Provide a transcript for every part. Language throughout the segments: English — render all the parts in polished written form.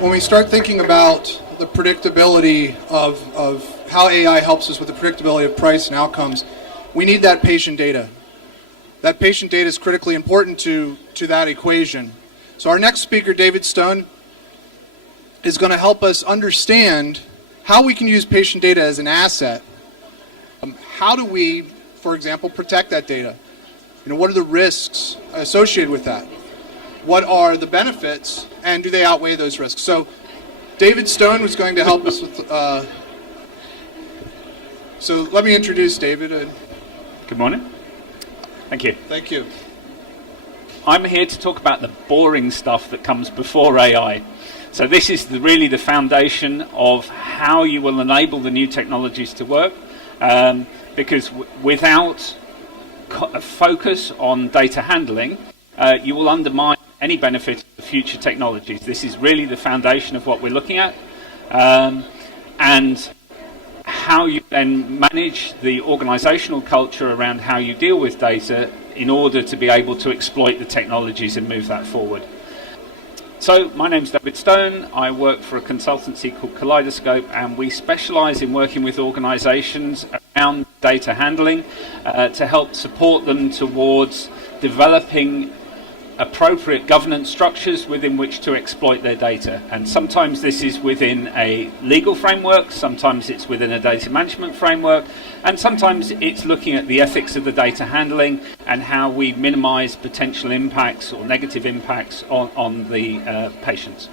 when we start thinking about the predictability of how AI helps us with the predictability of price and outcomes, we need that patient data. That patient data is critically important to that equation. So our next speaker, David Stone, is going to help us understand how we can use patient data as an asset. How do we, for example, protect that data? What are the risks associated with that? What are the benefits, and do they outweigh those risks? So David Stone was going to help us with... so let me introduce David. Good morning. Thank you. Thank you. I'm here to talk about the boring stuff that comes before AI. So this is really the foundation of how you will enable the new technologies to work, because without a focus on data handling, you will undermine any benefit of future technologies. This is really the foundation of what we're looking at, and how you then manage the organizational culture around how you deal with data in order to be able to exploit the technologies and move that forward. So my name's David Stone. I work for a consultancy called Kaleidoscope, and we specialize in working with organizations around data handling to help support them towards developing appropriate governance structures within which to exploit their data. And sometimes this is within a legal framework, sometimes it's within a data management framework, and sometimes it's looking at the ethics of the data handling and how we minimize potential impacts or negative impacts on the patients.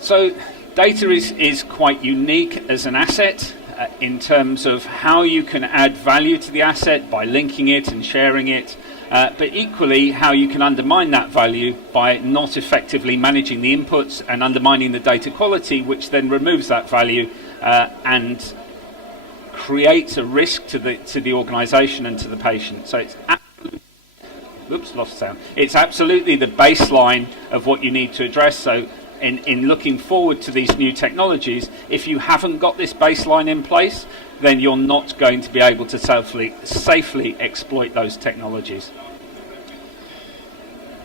So data is quite unique as an asset in terms of how you can add value to the asset by linking it and sharing it. But equally, how you can undermine that value by not effectively managing the inputs and undermining the data quality, which then removes that value and creates a risk to the organisation and to the patient. So it's It's absolutely the baseline of what you need to address. So in looking forward to these new technologies, if you haven't got this baseline in place, then you're not going to be able to safely exploit those technologies.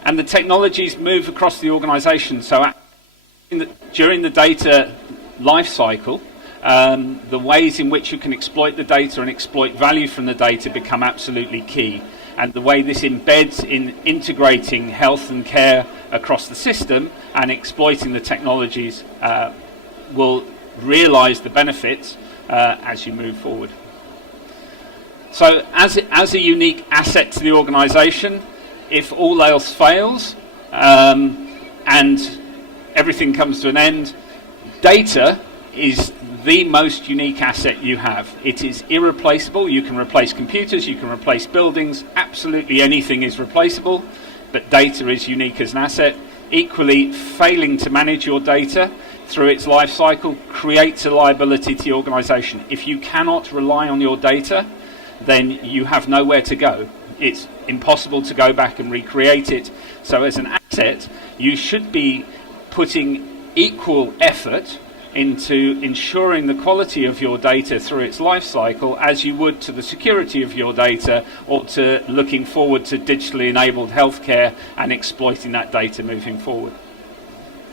And the technologies move across the organization. So during the data life cycle, the ways in which you can exploit the data and exploit value from the data become absolutely key. And the way this embeds in integrating health and care across the system and exploiting the technologies will realize the benefits as you move forward. So as a unique asset to the organization, if all else fails and everything comes to an end, data is the most unique asset you have. It is irreplaceable. You can replace computers, you can replace buildings, absolutely anything is replaceable, but data is unique as an asset. Equally, failing to manage your data through its life cycle creates a liability to the organization. If you cannot rely on your data, then you have nowhere to go. It's impossible to go back and recreate it. So as an asset, you should be putting equal effort into ensuring the quality of your data through its life cycle as you would to the security of your data or to looking forward to digitally enabled healthcare and exploiting that data moving forward.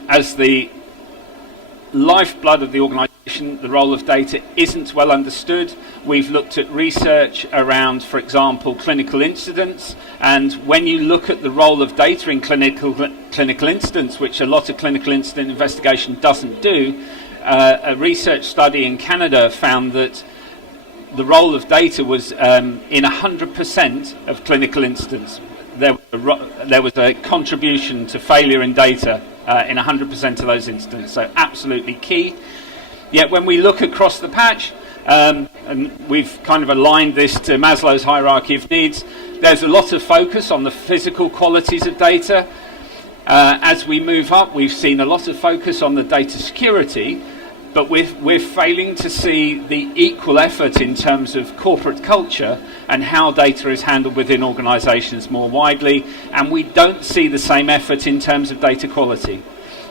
As the lifeblood of the organisation, the role of data isn't well understood. We've looked at research around, for example, clinical incidents, and when you look at the role of data in clinical incidents, which a lot of clinical incident investigation doesn't do, a research study in Canada found that the role of data was in 100% of clinical incidents. There was a contribution to failure in data in 100% of those incidents, so absolutely key. Yet when we look across the patch, and we've kind of aligned this to Maslow's hierarchy of needs, there's a lot of focus on the physical qualities of data. As we move up, we've seen a lot of focus on the data security, but we're failing to see the equal effort in terms of corporate culture and how data is handled within organizations more widely, and we don't see the same effort in terms of data quality.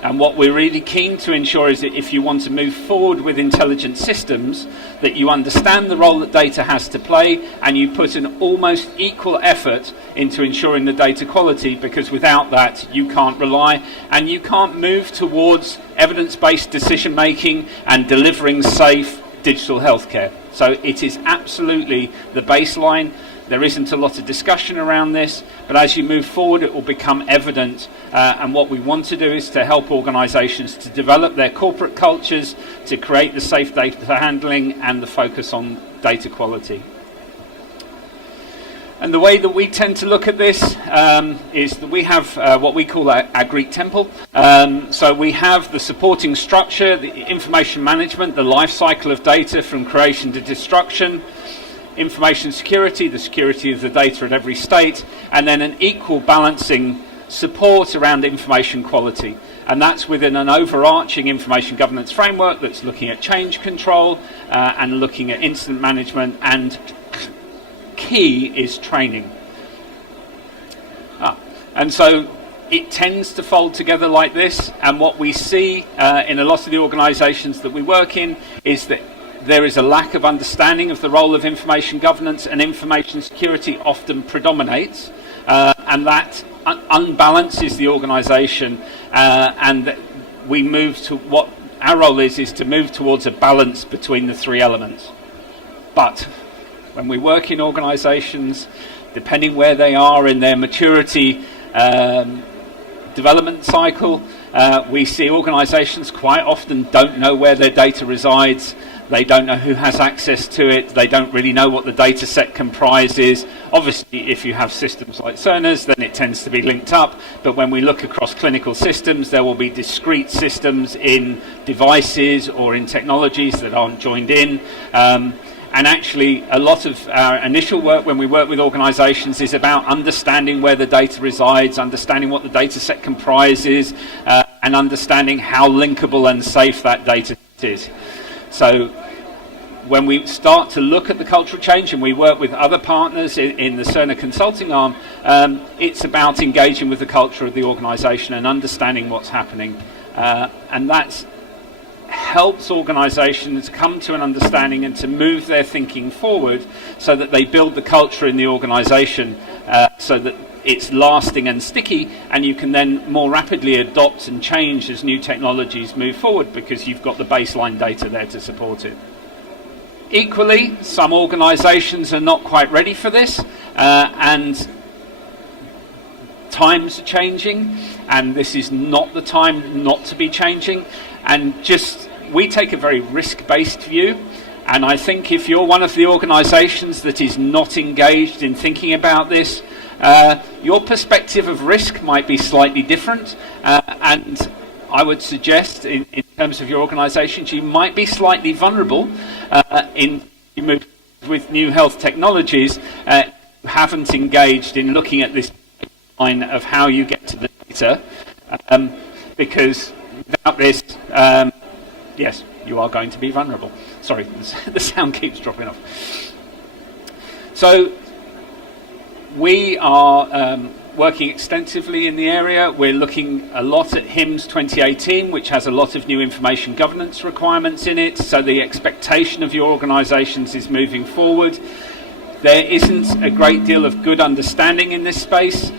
And what we're really keen to ensure is that if you want to move forward with intelligent systems, that you understand the role that data has to play and you put an almost equal effort into ensuring the data quality, because without that you can't rely and you can't move towards evidence-based decision making and delivering safe digital healthcare. So it is absolutely the baseline. There isn't a lot of discussion around this, but as you move forward it will become evident, and what we want to do is to help organisations to develop their corporate cultures, to create the safe data handling and the focus on data quality. And the way that we tend to look at this is that we have what we call our Greek temple. So we have the supporting structure, the information management, the life cycle of data from creation to destruction, information security, the security of the data at every state, and then an equal balancing support around information quality. And that's within an overarching information governance framework that's looking at change control and looking at incident management, and key is training. And so it tends to fold together like this, and what we see in a lot of the organisations that we work in is that there is a lack of understanding of the role of information governance, and information security often predominates, and that unbalances the organisation, and we move to what our role is to move towards a balance between the three elements. But when we work in organisations, depending where they are in their maturity development cycle, we see organisations quite often don't know where their data resides. They don't know who has access to it. They don't really know what the data set comprises. Obviously, if you have systems like Cerner's, then it tends to be linked up. But when we look across clinical systems, there will be discrete systems in devices or in technologies that aren't joined in. And actually, a lot of our initial work when we work with organisations is about understanding where the data resides, understanding what the data set comprises, and understanding how linkable and safe that data is. So when we start to look at the cultural change, and we work with other partners in the Cerner consulting arm, it's about engaging with the culture of the organisation and understanding what's happening. And that helps organisations come to an understanding and to move their thinking forward so that they build the culture in the organisation so that it's lasting and sticky, and you can then more rapidly adopt and change as new technologies move forward because you've got the baseline data there to support it. Equally, some organisations are not quite ready for this, and times are changing, and this is not the time not to be changing. And we take a very risk-based view, and I think if you're one of the organisations that is not engaged in thinking about this, your perspective of risk might be slightly different, and I would suggest in terms of your organisations you might be slightly vulnerable in you move with new health technologies, haven't engaged in looking at this line of how you get to the data, because without this, yes, you are going to be vulnerable. Sorry, the sound keeps dropping off. So we are working extensively in the area. We're looking a lot at HIMSS 2018, which has a lot of new information governance requirements in it, so the expectation of your organisations is moving forward. There isn't a great deal of good understanding in this space.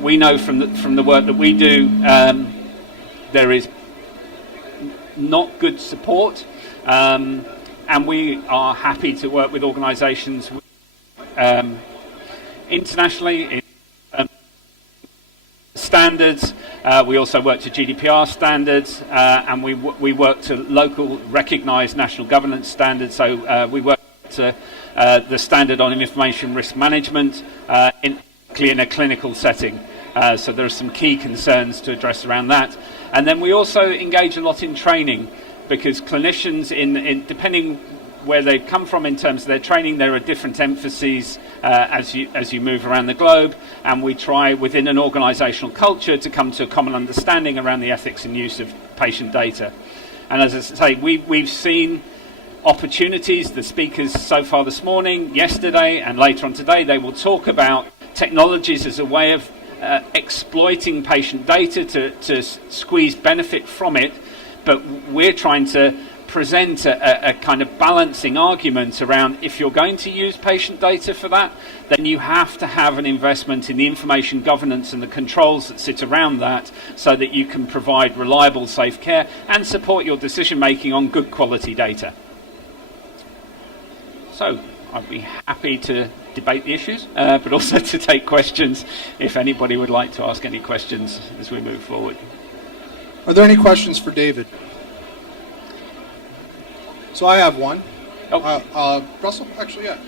We know from the work that we do, there is not good support, and we are happy to work with organisations internationally in standards. We also work to GDPR standards, and we work to local recognised national governance standards. So we work to the standard on information risk management in a clinical setting. So there are some key concerns to address around that. And then we also engage a lot in training, because clinicians, in depending where they've come from in terms of their training, there are different emphases as you move around the globe, and we try within an organisational culture to come to a common understanding around the ethics and use of patient data. And as I say, we've seen opportunities. The speakers so far this morning, yesterday and later on today, they will talk about technologies as a way of exploiting patient data to squeeze benefit from it, but we're trying to present a kind of balancing argument around, if you're going to use patient data for that, then you have to have an investment in the information governance and the controls that sit around that, so that you can provide reliable, safe care and support your decision making on good quality data. So I'd be happy to debate the issues, but also to take questions if anybody would like to ask any questions as we move forward. Are there any questions for David? So I have one. Russell, actually, yeah.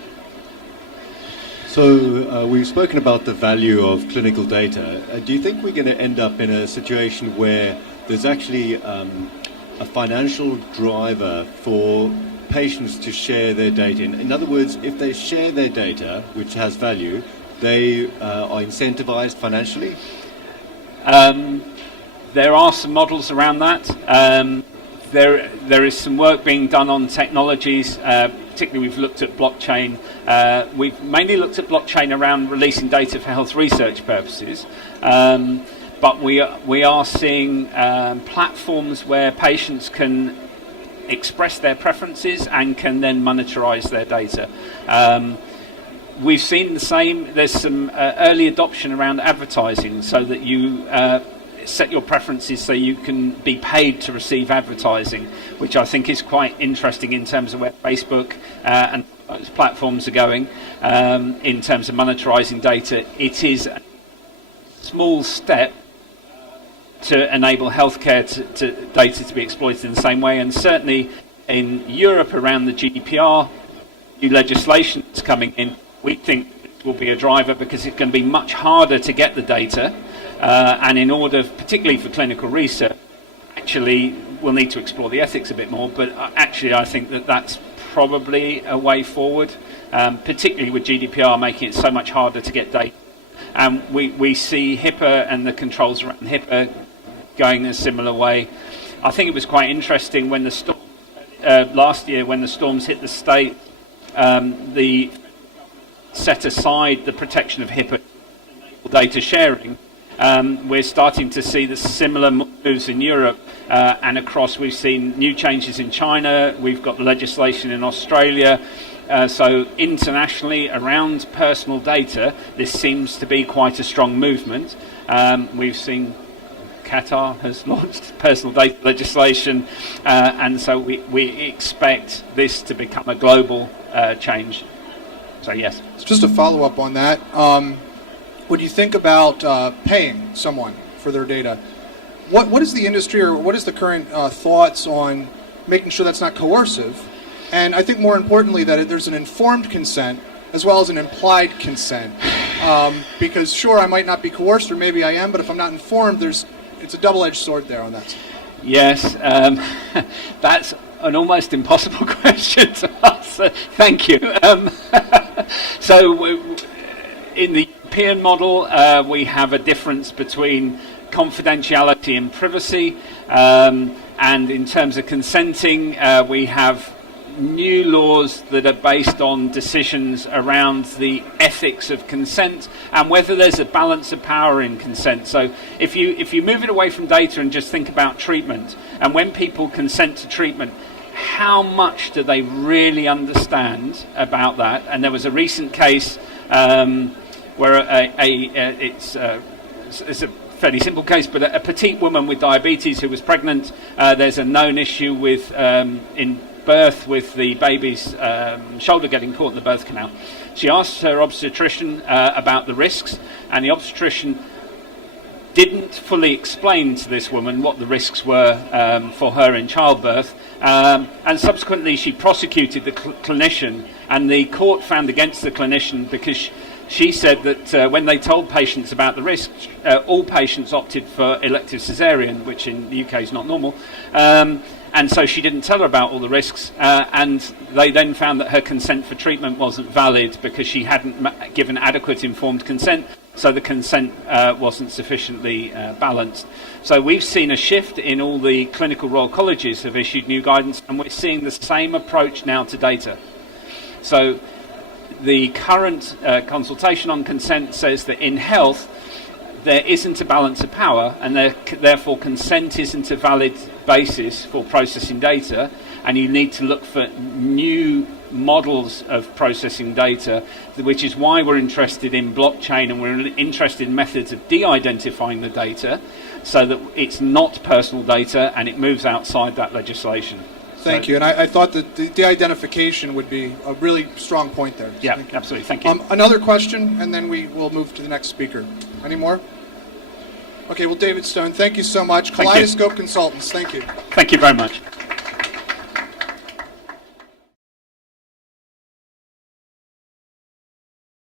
So we've spoken about the value of clinical data. Do you think we're going to end up in a situation where there's actually a financial driver for patients to share their data? In other words, if they share their data, which has value, they are incentivized financially? There are some models around that. There is some work being done on technologies, particularly we've looked at blockchain. We've mainly looked at blockchain around releasing data for health research purposes, but we are seeing platforms where patients can express their preferences and can then monetize their data. We've seen the same. There's some early adoption around advertising, so that you set your preferences so you can be paid to receive advertising, which I think is quite interesting in terms of where Facebook and those platforms are going in terms of monetizing data. It is a small step to enable healthcare to data to be exploited in the same way, and certainly in Europe around the GDPR, new legislation that's coming in, we think it will be a driver, because it's going to be much harder to get the data. And in order, particularly for clinical research, actually we'll need to explore the ethics a bit more, but actually I think that that's probably a way forward, particularly with GDPR making it so much harder to get data. And we see HIPAA and the controls around HIPAA going a similar way. I think it was quite interesting when the storm, last year when the storms hit the state, the set aside the protection of HIPAA data sharing. We're starting to see the similar moves in Europe and across. We've seen new changes in China. We've got legislation in Australia. So internationally, around personal data, this seems to be quite a strong movement. We've seen Qatar has launched personal data legislation, and so we expect this to become a global change. So yes. Just a follow-up on that. When you think about paying someone for their data, what is the industry, or what is the current thoughts on making sure that's not coercive? And I think more importantly that there's an informed consent as well as an implied consent. Because sure, I might not be coerced, or maybe I am, but if I'm not informed, it's a double-edged sword there on that. Yes, that's an almost impossible question to answer. Thank you. So in the European model, we have a difference between confidentiality and privacy, and in terms of consenting, we have new laws that are based on decisions around the ethics of consent and whether there's a balance of power in consent. So if you move it away from data and just think about treatment, and when people consent to treatment, how much do they really understand about that? And there was a recent case where it's a fairly simple case, but a petite woman with diabetes who was pregnant. There's a known issue with in birth with the baby's shoulder getting caught in the birth canal. She asked her obstetrician about the risks, and the obstetrician didn't fully explain to this woman what the risks were for her in childbirth, and subsequently she prosecuted the clinician, and the court found against the clinician because she said that when they told patients about the risks, all patients opted for elective caesarean, which in the UK is not normal. And so she didn't tell her about all the risks, and they then found that her consent for treatment wasn't valid because she hadn't given adequate informed consent, so the consent wasn't sufficiently balanced. So we've seen a shift in all the clinical royal colleges have issued new guidance, and we're seeing the same approach now to data. So the current consultation on consent says that in health, there isn't a balance of power, and therefore consent isn't a valid basis for processing data, and you need to look for new models of processing data, which is why we're interested in blockchain, and we're interested in methods of de-identifying the data so that it's not personal data and it moves outside that legislation. Thank you. And I thought that the de-identification would be a really strong point there. Yeah, absolutely. Thank you. Another question, and then we will move to the next speaker. Any more? Okay, well, David Stone, thank you so much. Thank you. Kaleidoscope Consultants, thank you. Thank you very much.